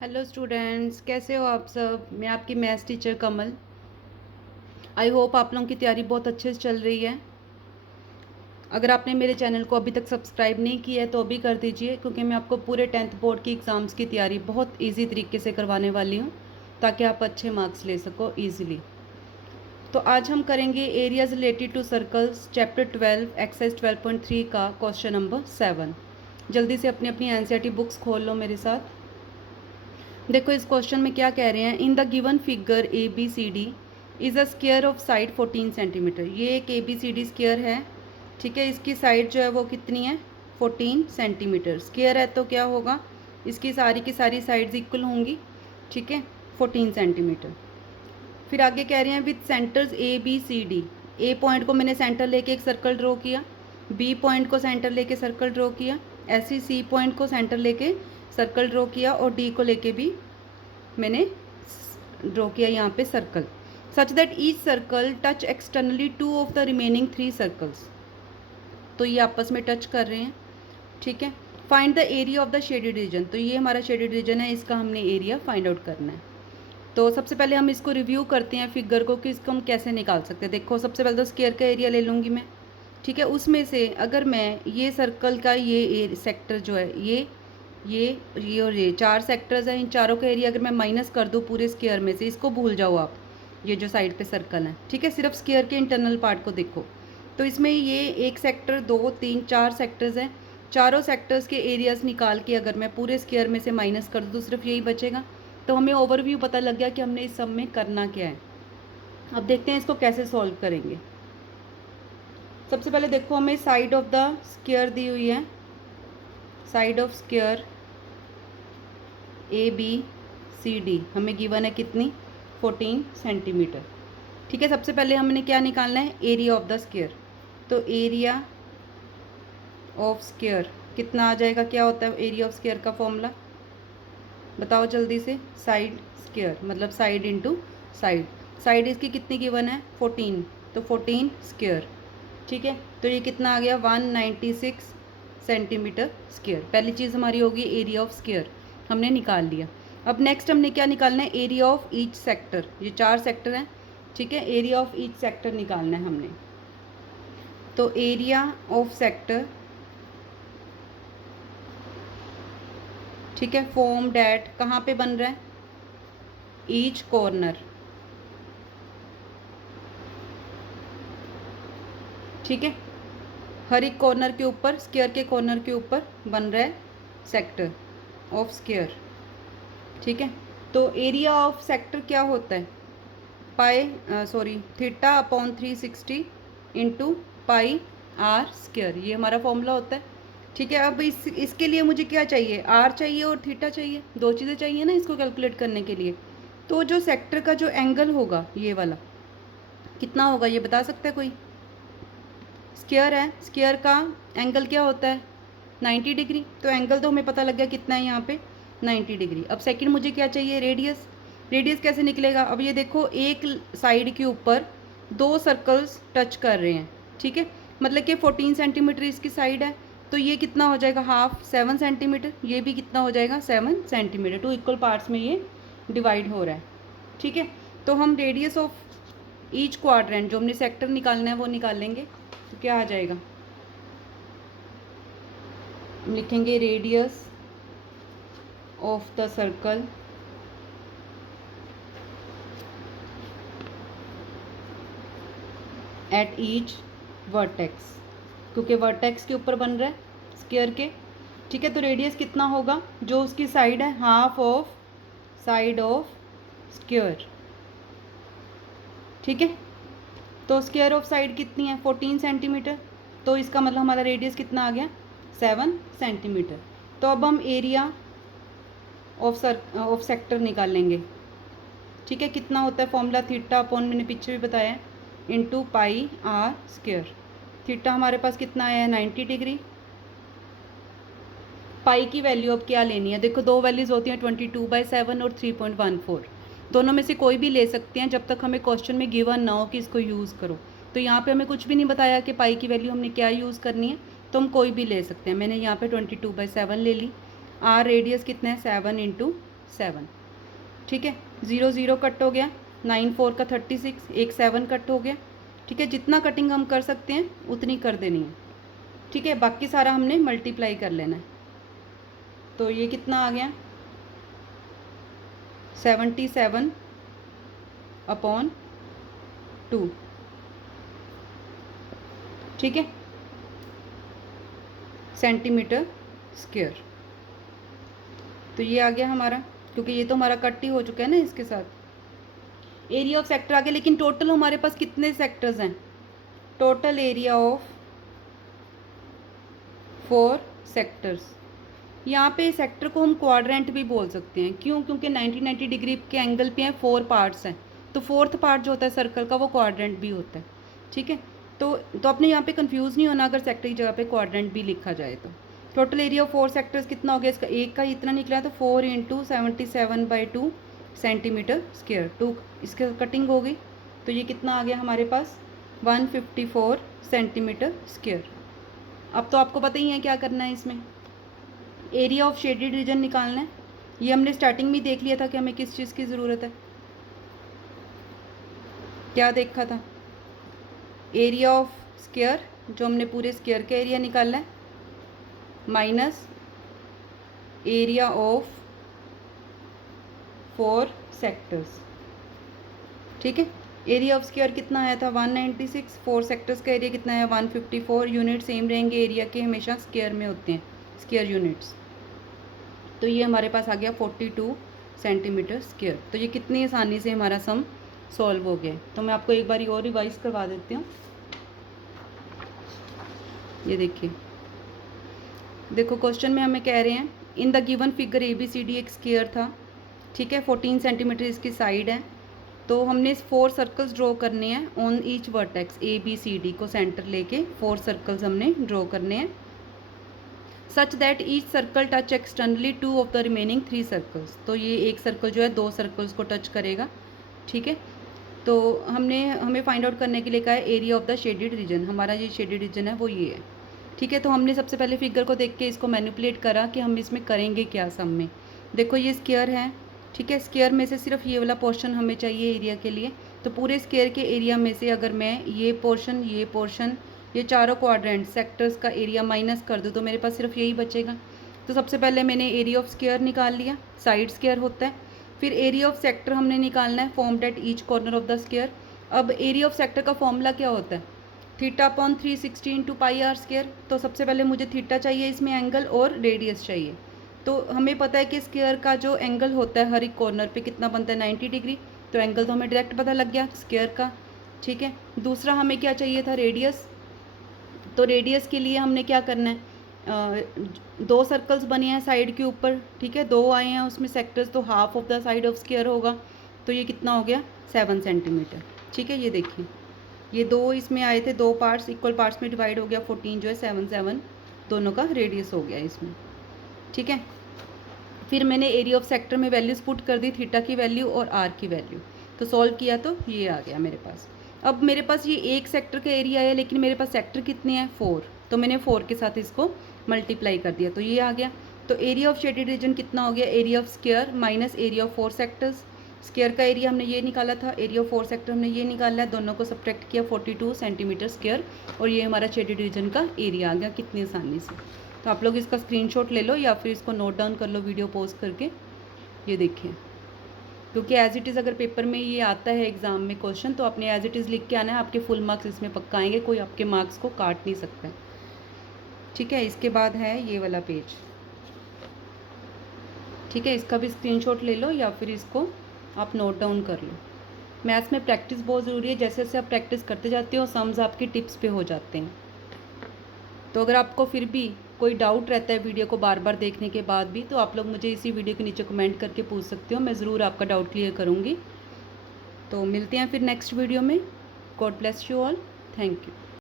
Hello students, कैसे हो आप सब। मैं आपकी maths teacher Kamal. I hope आप लोगों की तैयारी बहुत अच्छे से चल रही है। अगर आपने मेरे चैनल को अभी तक सब्सक्राइब नहीं किया है तो अभी कर दीजिए, क्योंकि मैं आपको पूरे 10th बोर्ड की एग्ज़ाम्स की तैयारी बहुत इजी तरीके से करवाने वाली हूँ, ताकि आप अच्छे मार्क्स ले सको ईजिली। तो आज हम करेंगे areas related to circles chapter 12 exercise 12.3 का क्वेश्चन नंबर 7। जल्दी से अपनी अपनी एनसीईआरटी बुक्स खोल लो मेरे साथ। देखो इस क्वेश्चन में क्या कह रहे हैं। In the given figure A B C D is a square of side 14 centimetre. ये एक A B C D square है, ठीक है। इसकी साइड जो है वो कितनी है, 14 सेंटीमीटर। स्क्वायर है तो क्या होगा, इसकी सारी की सारी साइड्स इक्वल होंगी, ठीक है, 14 सेंटीमीटर। फिर आगे कह रहे हैं with centres A B C D. A point को मैंने सेंटर लेके एक सर्कल ड्रॉ किया, बी पॉइंट को सेंटर लेके सर्कल ड्रॉ किया, ऐसे सी पॉइंट को सेंटर लेके सर्कल ड्रॉ किया, और डी को लेके भी मैंने ड्रॉ किया यहाँ पे circle. Such that each circle touch externally 2 of the remaining 3 circles. तो ये आपस में टच कर रहे हैं, ठीक है। Find the area of the shaded region. तो ये हमारा शेडेड रीजन है, इसका हमने एरिया फाइंड आउट करना है। तो सबसे पहले हम इसको रिव्यू करते हैं फिगर को कि इसको हम कैसे निकाल सकते हैं। देखो सबसे पहले तो स्क्वायर का एरिया ले लूँगी मैं, ठीक है। उसमें से अगर मैं ये सर्कल का ये सेक्टर जो है, ये और ये 4 सेक्टर्स हैं, इन चारों का एरिया अगर मैं माइनस कर दूँ पूरे स्क्वायर में से, इसको भूल जाओ आप, ये जो साइड पे सर्कल है, ठीक है। सिर्फ स्क्वायर के इंटरनल पार्ट को देखो। तो इसमें ये एक सेक्टर, 2, 3, 4 सेक्टर्स हैं। चारों सेक्टर्स के एरियाज निकाल के अगर मैं पूरे स्क्वायर में से माइनस कर दूँ तो सिर्फ यही बचेगा। तो हमें ओवरव्यू पता लग गया कि हमने इस सब में करना क्या है। अब देखते हैं इसको कैसे सॉल्व करेंगे। सबसे पहले देखो हमें साइड ऑफ द स्क्वायर दी हुई है। Side of square A B C D हमें गिवन है कितनी, 14 सेंटीमीटर, ठीक है। सबसे पहले हमने क्या निकालना है, एरिया ऑफ द स्क्वायर। तो एरिया ऑफ स्क्वायर कितना आ जाएगा, क्या होता है एरिया ऑफ स्क्वायर का फॉर्मूला, बताओ जल्दी से। साइड स्क्वायर मतलब साइड इंटू साइड। साइड इसकी कितनी गिवन है, 14, तो 14 स्क्वायर, ठीक है। तो ये कितना आ गया, 196 सेंटीमीटर स्क्वायर। पहली चीज़ हमारी होगी एरिया ऑफ स्क्वायर, हमने निकाल लिया। अब नेक्स्ट हमने क्या निकालना है, एरिया ऑफ ईच सेक्टर। ये 4 सेक्टर हैं, ठीक है। एरिया ऑफ ईच सेक्टर निकालना है हमने। तो एरिया ऑफ सेक्टर, ठीक है, फॉर्म डैट कहाँ पे बन रहा है, ईच कॉर्नर, ठीक है। हर एक कॉर्नर के ऊपर, स्क्वायर के कॉर्नर के ऊपर बन रहा है सेक्टर ऑफ स्क्वायर, ठीक है। तो एरिया ऑफ सेक्टर क्या होता है, theta upon 360 into pi r square, ये हमारा फॉर्मूला होता है, ठीक है। अब इसके लिए मुझे क्या चाहिए, आर चाहिए और थीटा चाहिए, 2 चीज़ें चाहिए ना इसको कैलकुलेट करने के लिए। तो जो सेक्टर का जो एंगल होगा ये वाला कितना होगा, ये बता सकता है कोई। स्क्वायर है, स्क्वायर का एंगल क्या होता है, 90 डिग्री। तो एंगल तो हमें पता लग गया कितना है यहाँ पे, 90 डिग्री। अब सेकंड मुझे क्या चाहिए, रेडियस। रेडियस कैसे निकलेगा, अब ये देखो एक साइड के ऊपर 2 सर्कल्स टच कर रहे हैं, ठीक है। मतलब कि 14 सेंटीमीटर इसकी साइड है, तो ये कितना हो जाएगा, हाफ 7 सेंटीमीटर। ये भी कितना हो जाएगा, 7 सेंटीमीटर। 2 इक्वल पार्ट्स में ये डिवाइड हो रहा है, ठीक है। तो हम रेडियस ऑफ ईच क्वाड्रेंट, जो हमने सेक्टर निकालना है वो निकाल लेंगे। तो क्या आ जाएगा, लिखेंगे radius of the circle at each vertex, क्योंकि वर्टेक्स के ऊपर बन रहा है स्क्वायर के, ठीक है। तो रेडियस कितना होगा, जो उसकी साइड है, half of side of square, ठीक है। तो स्क्वायर ऑफ साइड कितनी है, 14 सेंटीमीटर। तो इसका मतलब हमारा रेडियस कितना आ गया, 7 सेंटीमीटर। तो अब हम एरिया ऑफ सेक्टर निकालेंगे, ठीक है। कितना होता है फॉर्मूला, थीटा अपॉन, मैंने पीछे भी बताया, into pi r square. Theta हमारे पास कितना आया है, 90 डिग्री। पाई की वैल्यू अब क्या लेनी है, देखो 2 वैल्यूज़ होती हैं, 22/7 और 3.14। दोनों में से कोई भी ले सकते हैं, जब तक हमें क्वेश्चन में गिवन ना हो कि इसको यूज़ करो। तो यहाँ पे हमें कुछ भी नहीं बताया कि पाई की वैल्यू हमने क्या यूज़ करनी है, तो हम कोई भी ले सकते हैं। मैंने यहाँ पे 22/7 ले ली। आर रेडियस कितना है, 7 इंटू 7। ठीक है, 0 0 कट हो गया, 9 4 का 36, एक 7 कट हो गया। ठीक है, जितना कटिंग हम कर सकते हैं उतनी कर देनी है। ठीक है, बाकी सारा हमने मल्टीप्लाई कर लेना है। तो ये कितना आ गया, 77/2। ठीक है, सेंटीमीटर स्क्वायर। तो ये आ गया हमारा, क्योंकि ये तो हमारा कट ही हो चुका है ना इसके साथ। एरिया ऑफ सेक्टर आ गया, लेकिन टोटल हमारे पास कितने सेक्टर्स हैं? Total area of 4 sectors. यहाँ पे सेक्टर को हम क्वाड्रेंट भी बोल सकते हैं। क्यों? क्योंकि 90 डिग्री के एंगल पे हैं, 4 पार्ट्स हैं, तो 4th पार्ट जो होता है सर्कल का वो क्वाड्रेंट भी होता है। ठीक है, तो अपने यहाँ पे कंफ्यूज नहीं होना अगर सेक्टर की जगह पे क्वाड्रेंट भी लिखा जाए तो। टोटल एरिया ऑफ 4 सेक्टर्स कितना हो गया? इसका एक का इतना निकला, तो 4 × 77/2 सेंटीमीटर स्क्वायर। 2 इसके कटिंग हो गई, तो ये कितना आ गया हमारे पास? 154 सेंटीमीटर स्क्वायर। अब तो आपको पता ही है क्या करना है इसमें, एरिया ऑफ शेडेड रीजन निकालना है। ये हमने स्टार्टिंग में देख लिया था कि हमें किस चीज़ की ज़रूरत है। क्या देखा था? एरिया ऑफ स्क्वायर, जो हमने पूरे स्क्वायर का एरिया निकालना है, माइनस एरिया ऑफ 4 सेक्टर्स। ठीक है, एरिया ऑफ स्क्वायर कितना आया था? 196। 4 सेक्टर्स का एरिया कितना है? 154। यूनिट सेम रहेंगे, एरिया के हमेशा स्क्वायर में होते हैं, स्क्वायर यूनिट्स। तो ये हमारे पास आ गया 42 सेंटीमीटर स्क्वायर। तो ये कितनी आसानी से हमारा सम सॉल्व हो गया। तो मैं आपको एक बार और रिवाइज करवा देती हूँ। ये देखिए, देखो क्वेश्चन में हमें कह रहे हैं in the given figure ABCD एक स्क्वायर था। ठीक है, 14 सेंटीमीटर इसकी साइड है। तो हमने 4 सर्कल्स ड्रॉ करने हैं ऑन ईच वर्टेक्स। ABCD को सेंटर लेके 4 सर्कल्स हमने ड्रॉ करने हैं, such that each circle touch externally 2 of the remaining 3 circles. तो ये एक सर्कल जो है 2 सर्कल्स को टच करेगा। ठीक है, तो हमें फाइंड आउट करने के लिए कहा है area of the shaded region. हमारा ये शेडेड रीजन है वो ये है। ठीक है, तो हमने सबसे पहले फिगर को देख के इसको मैनिपुलेट करा कि हम इसमें करेंगे क्या सम में। देखो ये स्क्वायर है। ठीक है, स्क्वायर में से सिर्फ ये वाला पोर्शन हमें चाहिए एरिया के लिए। तो पूरे स्क्वायर के एरिया में से अगर मैं ये पोर्शन, ये चारों क्वाड्रेंट सेक्टर्स का एरिया माइनस कर दूँ तो मेरे पास सिर्फ यही बचेगा। तो सबसे पहले मैंने एरिया ऑफ स्क्वायर निकाल लिया, साइड स्क्वायर होता है। फिर एरिया ऑफ सेक्टर हमने निकालना है, formed at each corner of the square. अब एरिया ऑफ सेक्टर का फॉर्मूला क्या होता है? θ/360 × πr²। तो सबसे पहले मुझे थीटा चाहिए इसमें एंगल, और रेडियस चाहिए। तो हमें पता है कि स्क्वायर का जो एंगल होता है हर एक कॉर्नर पे कितना बनता है? 90 डिग्री। तो एंगल तो हमें डायरेक्ट पता लग गया स्क्वायर का। ठीक है, दूसरा हमें क्या चाहिए था? रेडियस। तो रेडियस के लिए हमने क्या करना है? 2 सर्कल्स बने हैं साइड के ऊपर। ठीक है, 2 आए हैं उसमें सेक्टर्स, तो half of the side of square होगा। तो ये कितना हो गया? 7 सेंटीमीटर। ठीक है, ये देखिए, ये 2 इसमें आए थे, 2 पार्ट्स इक्वल पार्ट्स में डिवाइड हो गया, 14 जो है 7 7 दोनों का रेडियस हो गया इसमें। ठीक है, फिर मैंने एरिया ऑफ सेक्टर में वैल्यूज़ पुट कर दी, थीटा की वैल्यू और आर की वैल्यू। तो सॉल्व किया तो ये आ गया मेरे पास। अब मेरे पास ये एक सेक्टर का एरिया है, लेकिन मेरे पास सेक्टर कितने हैं? 4। तो मैंने 4 के साथ इसको मल्टीप्लाई कर दिया, तो ये आ गया। तो एरिया ऑफ शेडेड रीजन कितना हो गया? Area of square minus area of 4 sectors. Square का एरिया हमने ये निकाला था, एरिया ऑफ 4 सेक्टर हमने ये निकाला है, दोनों को सब्ट्रैक्ट किया, 42 सेंटीमीटर स्क्वायर, और ये हमारा शेडेड रीजन का एरिया आ गया कितनी आसानी से। तो आप लोग इसका स्क्रीनशॉट ले लो या फिर इसको नोट डाउन कर लो वीडियो पॉज करके। ये देखिए, क्योंकि एज इट इज़ अगर पेपर में ये आता है एग्ज़ाम में क्वेश्चन, तो आपने एज इट इज़ लिख के आना है, आपके फुल मार्क्स इसमें पक्का आएंगे, कोई आपके मार्क्स को काट नहीं सकता है। ठीक है, इसके बाद है ये वाला पेज। ठीक है, इसका भी स्क्रीनशॉट ले लो या फिर इसको आप नोट डाउन कर लो। मैथ्स में प्रैक्टिस बहुत ज़रूरी है, जैसे जैसे आप प्रैक्टिस करते जाते हो सम्स आपकी टिप्स पे हो जाते हैं। तो अगर आपको फिर भी कोई डाउट रहता है वीडियो को बार बार देखने के बाद भी, तो आप लोग मुझे इसी वीडियो के नीचे कमेंट करके पूछ सकते हो, मैं ज़रूर आपका डाउट क्लियर करूँगी। तो मिलते हैं फिर नेक्स्ट वीडियो में। God bless you all, thank you.